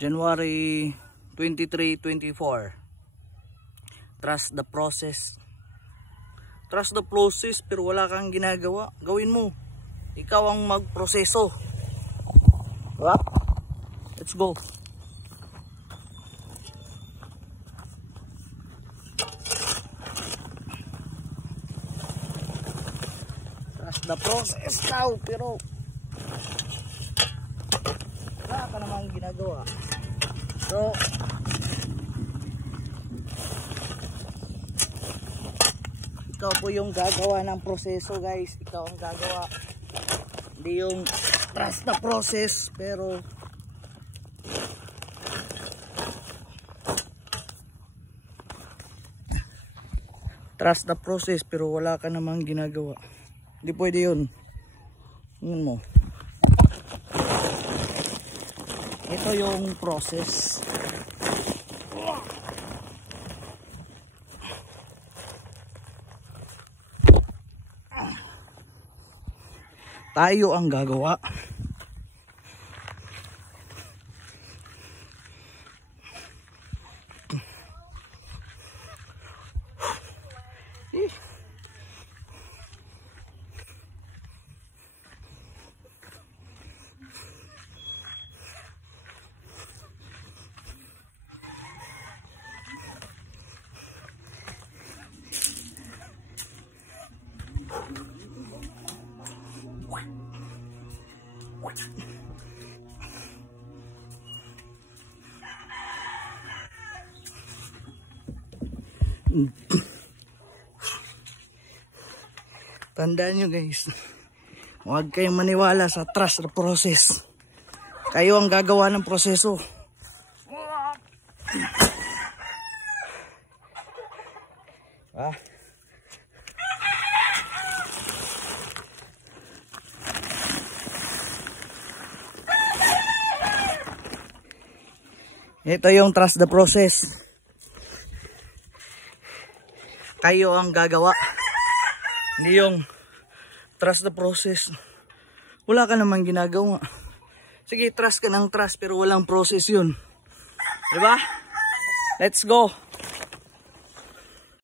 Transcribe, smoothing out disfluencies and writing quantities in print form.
January 23, 24. Trust the process. Trust the process pero wala kang ginagawa. Gawin mo. Ikaw ang magproseso. Right? Let's go. Trust the process now pero wala ka namang ginagawa. So ikaw po yung gagawa ng proseso, guys. Ikaw ang gagawa. Hindi yung trust the process pero trust the process pero wala ka namang ginagawa. Hindi pwede yun. Yun mo. Ito yung process. Tayo ang gagawa. Tandaan nyo, guys, huwag kayong maniwala sa trust the process. Kayo ang gagawa ng proseso. Ito yung trust the process. Kayo ang gagawa. Hindi yung trust the process. Wala ka namang ginagawa. Sige, trust ka ng trust pero walang process yun. Diba? Let's go.